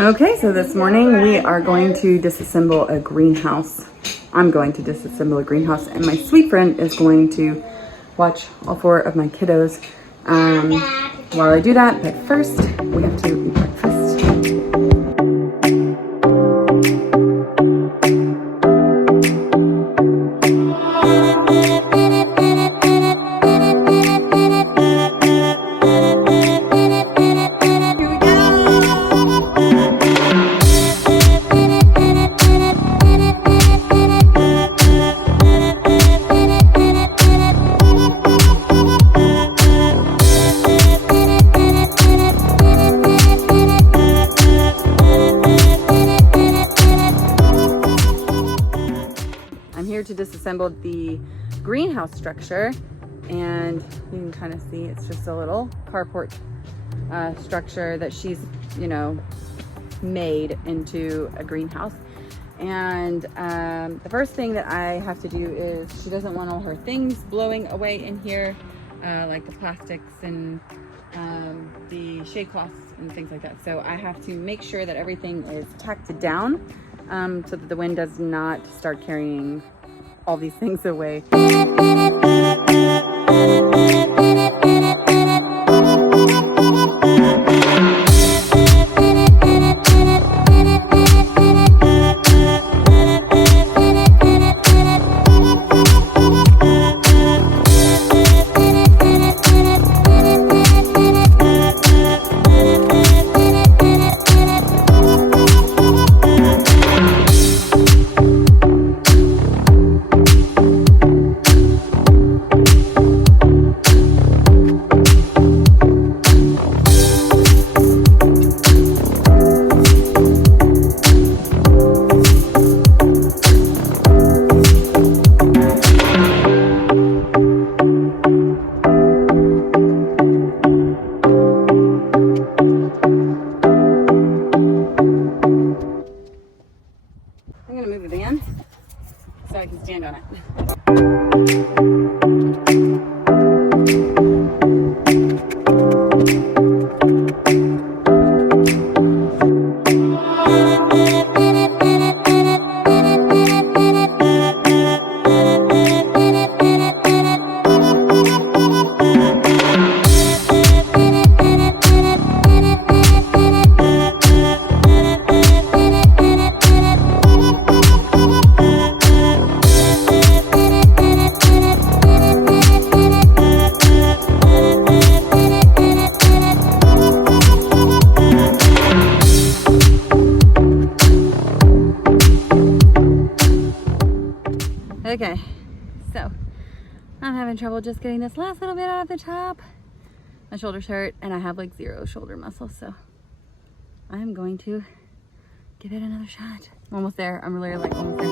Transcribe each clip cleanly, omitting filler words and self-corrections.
Okay, so this morning we are going to disassemble a greenhouse. I'm going to disassemble a greenhouse, and my sweet friend is going to watch all 4 of my kiddos while I do that. But first, we have to eat breakfast. To disassemble the greenhouse structure, and you can kind of see it's just a little carport structure that she's, made into a greenhouse. And the first thing that I have to do is, she doesn't want all her things blowing away in here, like the plastics and the shade cloths and things like that. So I have to make sure that everything is tacked down so that the wind does not start carrying all these things away. I'm gonna move the van so I can stand on it. Okay, so I'm having trouble just getting this last little bit out of the top. My shoulders hurt and I have like 0 shoulder muscle, so I am going to give it another shot. I'm almost there. I'm really like almost there.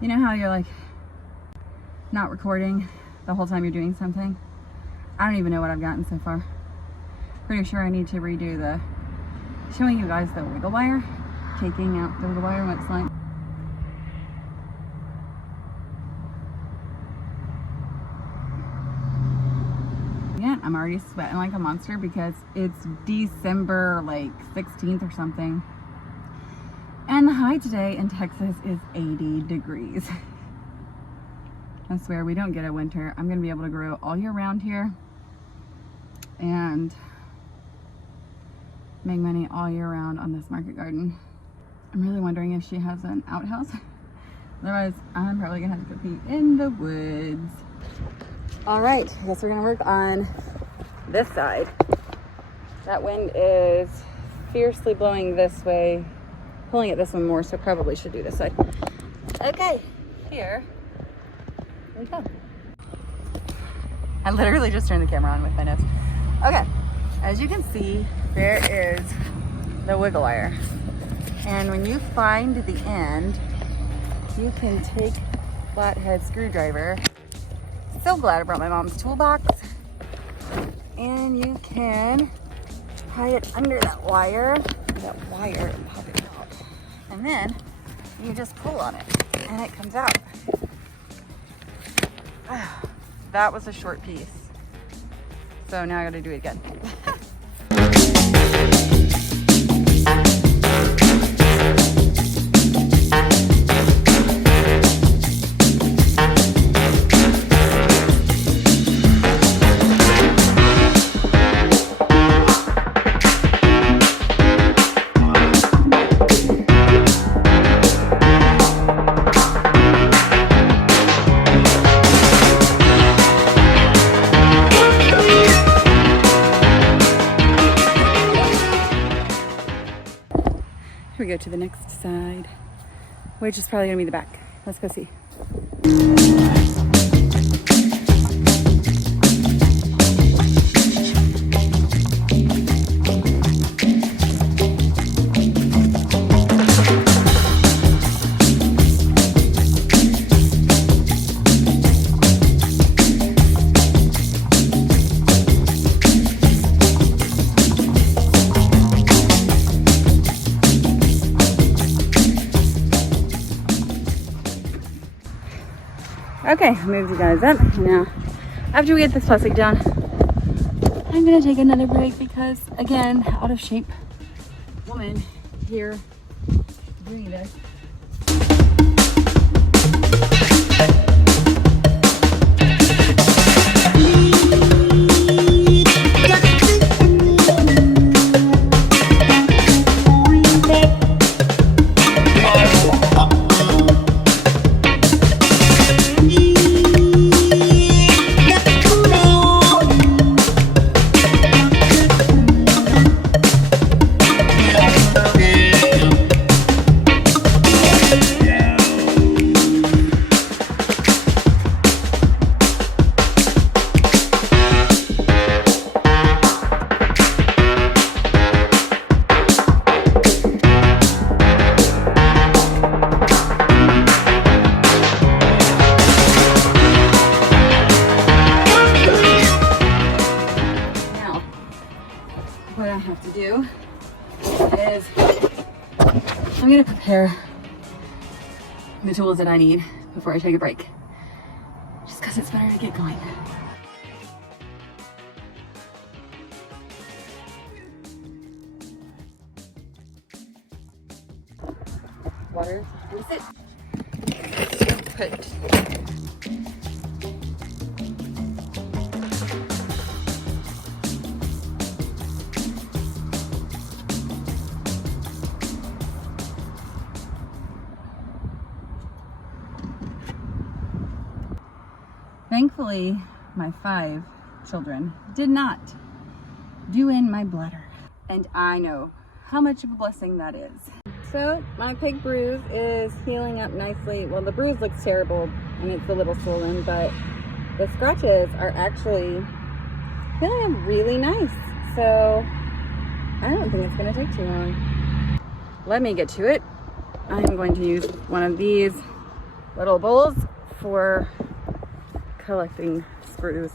You know how you're like not recording the whole time you're doing something? I don't even know what I've gotten so far. Pretty sure I need to redo the showing you guys the wiggle wire, taking out the wiggle wire, what it's like. Yeah, I'm already sweating like a monster because it's December like 16th or something. And the high today in Texas is 80 degrees. I swear we don't get a winter. I'm gonna be able to grow all year round here and make money all year round on this market garden. I'm really wondering if she has an outhouse Otherwise, I'm probably gonna have to go pee in the woods. All right, I guess we're gonna work on this side. That wind is fiercely blowing this way, pulling it this one more, so probably should do this side. Okay, here we go. I literally just turned the camera on with my nose. Okay, as you can see, there is the wiggle wire. And when you find the end, you can take flathead screwdriver. So glad I brought my mom's toolbox. And you can tie it under that wire and pop it out. And then you just pull on it and it comes out. That was a short piece. So now I gotta do it again. We go to the next side, which is probably gonna be the back. Let's go see. Okay, I moved you guys up. Now, after we get this plastic down, I'm gonna take another break because, again, out of shape woman here doing this. What I have to do is I'm gonna prepare the tools that I need before I take a break, just because it's better to get going. Water, grease it, put Thankfully, my 5 children did not do in my bladder. And I know how much of a blessing that is. So my pig bruise is healing up nicely. Well, the bruise looks terrible and it's a little swollen, but the scratches are actually healing up really nice. So I don't think it's gonna take too long. Let me get to it. I'm going to use one of these little bowls for collecting screws.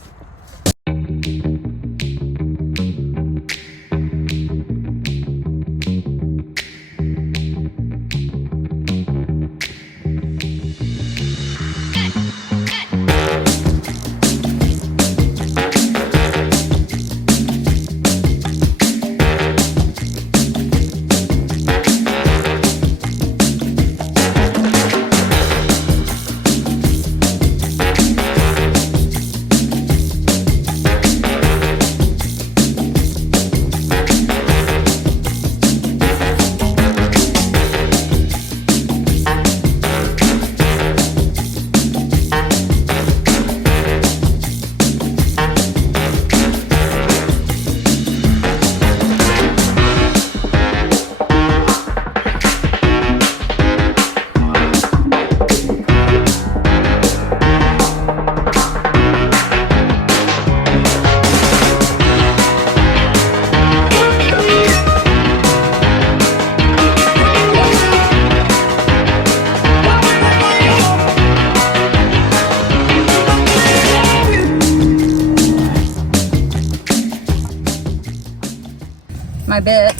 my bit.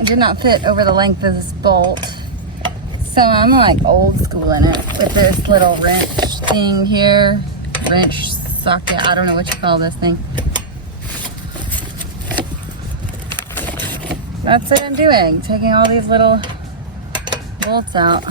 It did not fit over the length of this bolt. So I'm like old school in it with this little wrench thing here. Wrench socket, I don't know what you call this thing. That's what I'm doing, taking all these little bolts out.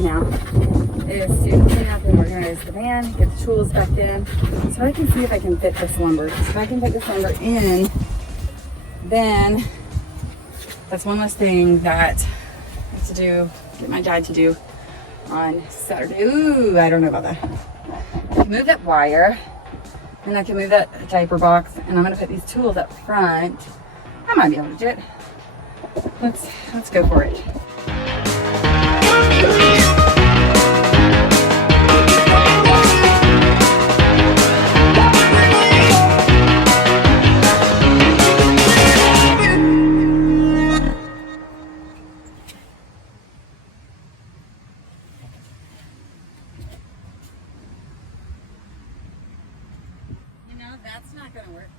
Now is to clean up and organize the van, get the tools back in, so I can see if I can fit this lumber. So if I can fit this lumber in, then that's one less thing that I have to do, get my dad to do on Saturday. Ooh, I don't know about that. I can move that wire, and I can move that diaper box, and I'm gonna put these tools up front. I might be able to do it. Let's go for it. That's not gonna work.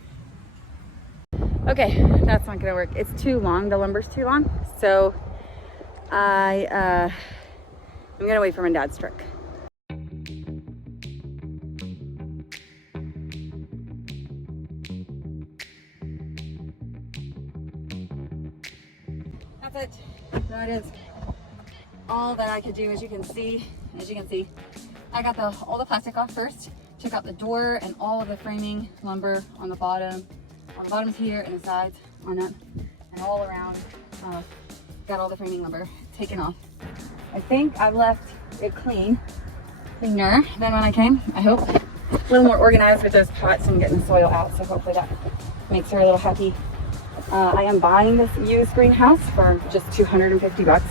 Okay, that's not gonna work. It's too long, the lumber's too long. So I'm gonna wait for my dad's truck. That's it. That is all that I could do. As you can see, I got all the plastic off first. Took out the door and all of the framing lumber on the bottoms here and the sides on up and all around. Got all the framing lumber taken off. I think I've left it cleaner than when I came, I hope. A little more organized with those pots and getting the soil out, so hopefully that makes her a little happy. I am buying this used greenhouse for just 250 bucks,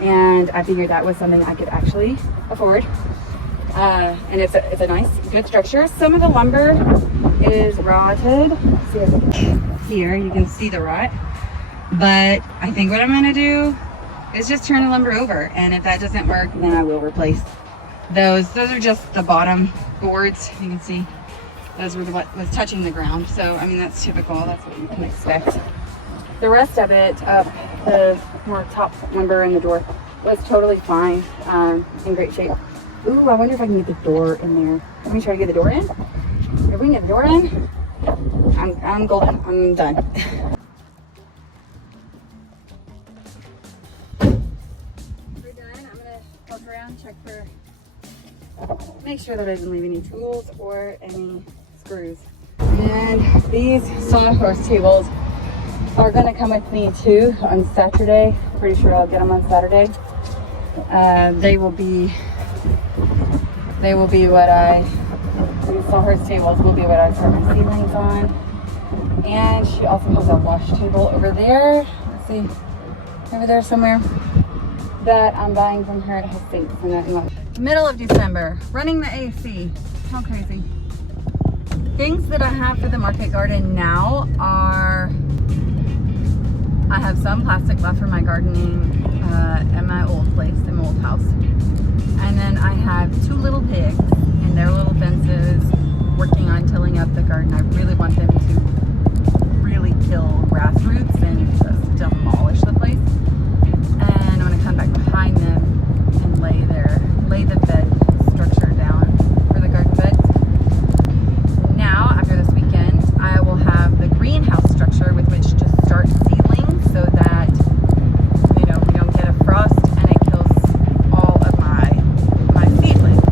and I figured that was something I could actually afford. And it's a nice, good structure. Some of the lumber is rotted. See if here you can see the rot. But I think what I'm gonna do is just turn the lumber over, and if that doesn't work, then I will replace those. Those are just the bottom boards. You can see those were what was touching the ground. So I mean, that's typical. That's what you can expect. The rest of it, the more top lumber in the door, was totally fine, in great shape. Ooh, I wonder if I can get the door in there. Let me try to get the door in. If we can get the door in, I'm golden. I'm done. We're done. I'm gonna walk around, check for, make sure that I didn't leave any tools or any screws. And these sawhorse tables are gonna come with me too on Saturday. Pretty sure I'll get them on Saturday. They will be what these sawhorse tables will be what I start my ceilings on. And she also has a wash table over there. Let's see, over there somewhere, that I'm buying from her. It has sinks in it. Middle of December, running the AC. How crazy. Things that I have for the market garden now are, I have some plastic left for my gardening at my old place, in my old house. And then I have 2 little pigs in their little fences working on tilling up the garden. I really want them to really kill grass roots and just demolish the place. And I'm gonna come back behind them and lay the bed structure down for the garden beds. Now, after this weekend, I will have the greenhouse structure with which to start sealing so that, we don't get a frost and it kills all of my seedlings.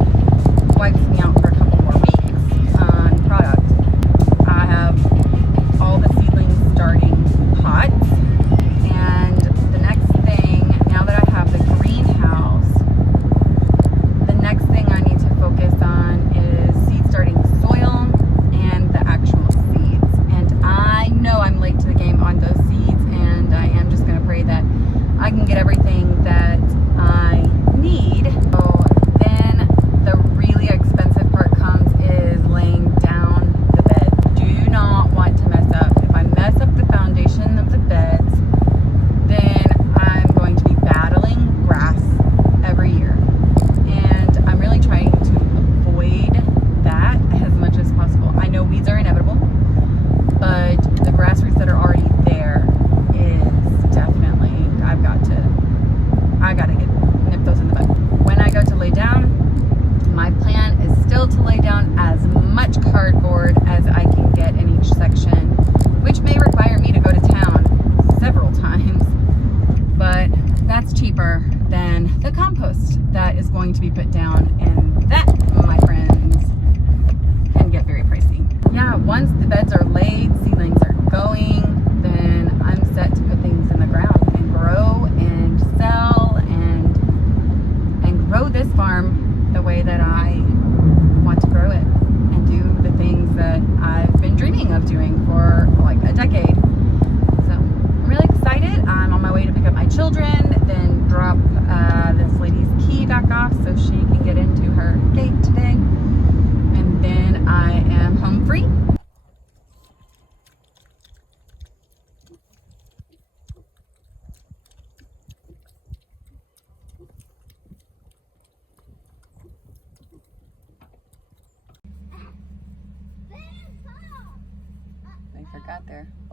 Wipes me out for a couple more weeks on product. I have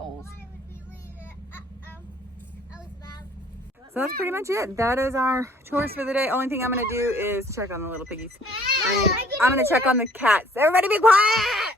goals. So that's pretty much it. That is our chores for the day. Only thing I'm gonna do is check on the little piggies. And I'm gonna check on the cats. Everybody be quiet!